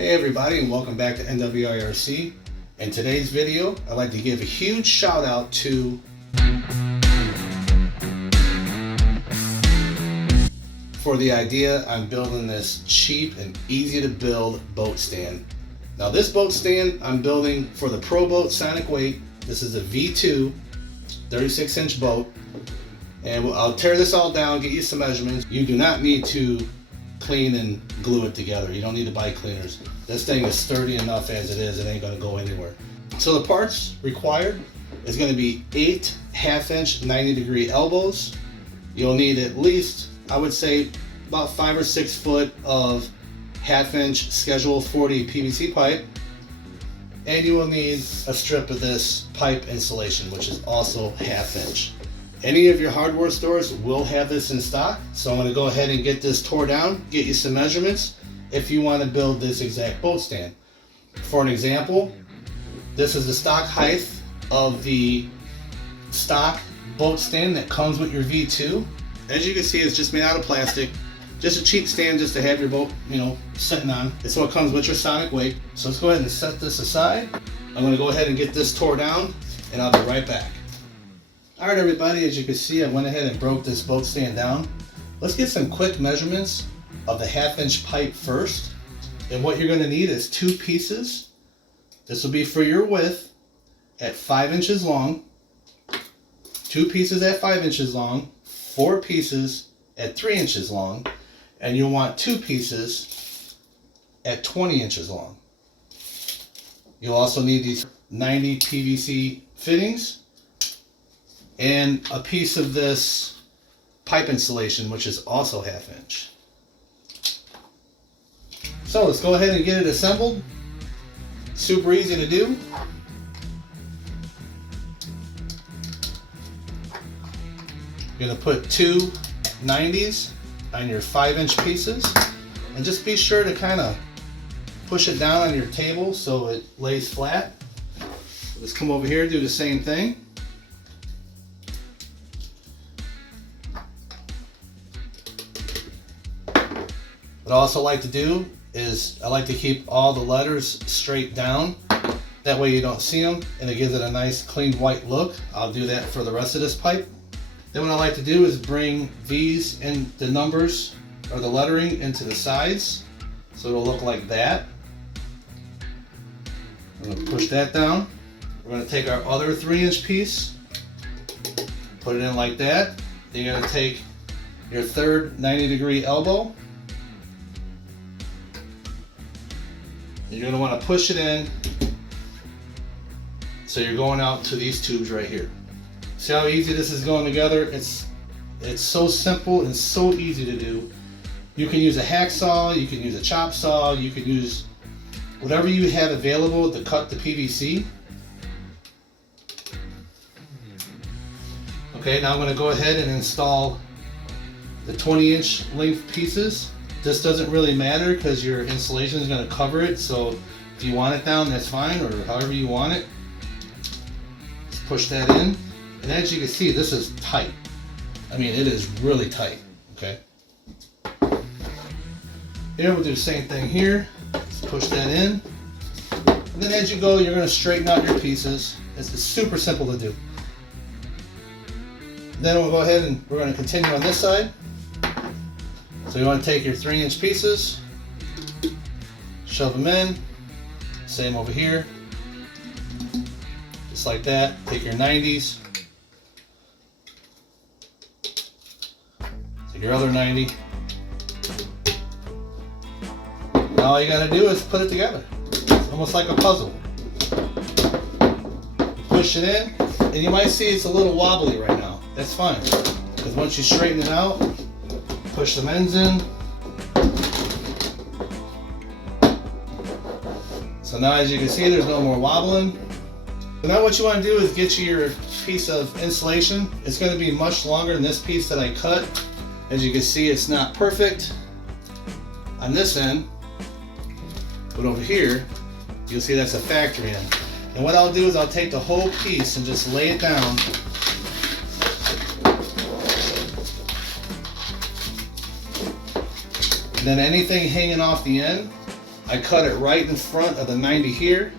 Hey everybody, and welcome back to NWI RC. In today's video, I'd like to give a huge shout out to for the idea on building this cheap and easy to build boat stand. Now this boat stand I'm building for the Proboat Sonicwake. This is a V2 36-inch boat, and I'll tear this all down, get you some measurements. You do not need to clean and glue it together. You don't need to buy cleaners. This thing is sturdy enough as it is. It ain't going to go anywhere. So the parts required is going to be 8 1/2-inch 90-degree elbows. You'll need at least, I would say, about 5 or 6 foot of 1/2-inch Schedule 40 PVC pipe, and you will need a strip of this pipe insulation, which is also 1/2-inch. Any of your hardware stores will have this in stock, so I'm going to go ahead and get this tore down, get you some measurements if you want to build this exact boat stand. For an example, this is the stock height of the stock boat stand that comes with your V2. As you can see, it's just made out of plastic, just a cheap stand just to have your boat, sitting on. It's what comes with your Sonicwake. So let's go ahead and set this aside. I'm going to go ahead and get this tore down, and I'll be right back. Alright everybody, as you can see, I went ahead and broke this boat stand down. Let's get some quick measurements of the 1/2-inch pipe first. And what you're going to need is 2 pieces. This will be for your width at 5 inches long, 2 pieces at 5 inches long, 4 pieces at 3 inches long, and you'll want 2 pieces at 20 inches long. You'll also need these 90 PVC fittings and a piece of this pipe insulation, which is also 1/2-inch. So let's go ahead and get it assembled. Super easy to do. You're going to put 2 90s on your 5-inch pieces, and just be sure to kind of push it down on your table so it lays flat. Let's come over here and do the same thing. What I also like to do is I like to keep all the letters straight down. That way you don't see them, and it gives it a nice clean white look. I'll do that for the rest of this pipe. Then what I like to do is bring these and the numbers or the lettering into the sides, so it'll look like that. I'm going to push that down. We're going to take our other 3-inch piece, put it in like that. Then you're going to take your third 90-degree elbow. You're going to want to push it in so you're going out to these tubes right here. See how easy this is going together? It's so simple and so easy to do. You can use a hacksaw, you can use a chop saw, you can use whatever you have available to cut the PVC. Okay, now I'm going to go ahead and install the 20-inch length pieces. This doesn't really matter because your insulation is going to cover it, so if you want it down, that's fine, or however you want it. Just push that in, and as you can see, this is tight. I mean, it is really tight, okay? Here, we'll do the same thing here. Just push that in, and then as you go, you're going to straighten out your pieces. It's super simple to do. Then we'll go ahead and we're going to continue on this side. So you want to take your 3-inch pieces, shove them in, same over here, just like that. Take your 90s, take your other 90. Now all you got to do is put it together. It's almost like a puzzle. Push it in, and you might see it's a little wobbly right now. That's fine, because once you straighten it out, push the ends in. So now as you can see, there's no more wobbling. So now what you want to do is get you your piece of insulation. It's going to be much longer than this piece that I cut. As you can see, it's not perfect on this end, but over here, you'll see that's a factory end. And what I'll do is I'll take the whole piece and just lay it down. And then anything hanging off the end, I cut it right in front of the 90 here,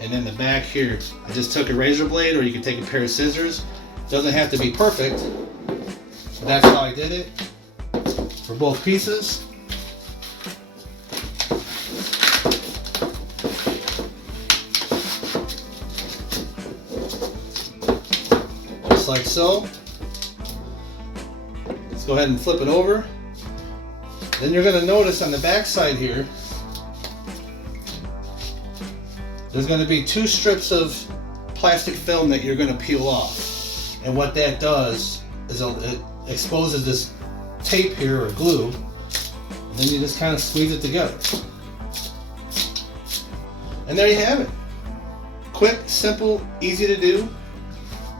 and then the back here. I just took a razor blade, or you can take a pair of scissors. Doesn't have to be perfect, but that's how I did it for both pieces. Just like so. Let's go ahead and flip it over. Then you're going to notice on the back side here, there's going to be 2 strips of plastic film that you're going to peel off. And what that does is it exposes this tape here, or glue, and then you just kind of squeeze it together. And there you have it. Quick, simple, easy to do.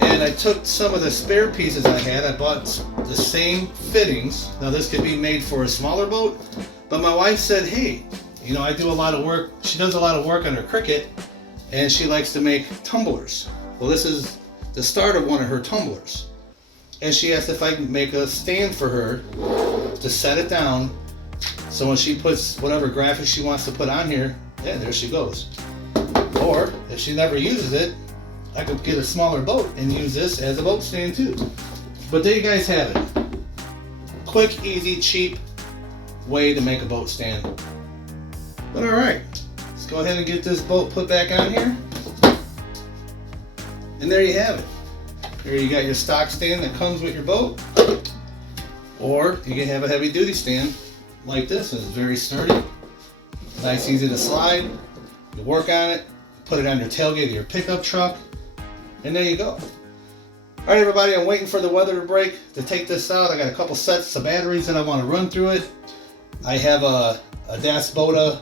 And I took some of the spare pieces I had. I bought the same fittings. Now this could be made for a smaller boat, but my wife said, hey, you know, I do a lot of work. She does a lot of work on her cricket, and she likes to make tumblers. Well, this is the start of one of her tumblers. And she asked if I can make a stand for her to set it down, so when she puts whatever graphics she wants to put on here, yeah, there she goes. Or if she never uses it, I could get a smaller boat and use this as a boat stand too. But there you guys have it. Quick, easy, cheap way to make a boat stand. But alright, let's go ahead and get this boat put back on here. And there you have it. Here you got your stock stand that comes with your boat. Or you can have a heavy duty stand like this. It's very sturdy. Nice, easy to slide. You work on it, put it on your tailgate of your pickup truck. And there you go. Alright everybody, I'm waiting for the weather to break to take this out. I got a couple sets of batteries that I want to run through it. I have a Das Boda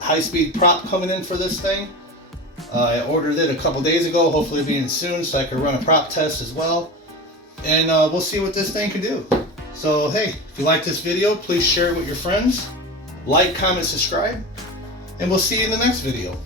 high-speed prop coming in for this thing. I ordered it a couple days ago, hopefully it'll be in soon so I can run a prop test as well. And we'll see what this thing can do. So hey, if you like this video, please share it with your friends. Like, comment, subscribe. And we'll see you in the next video.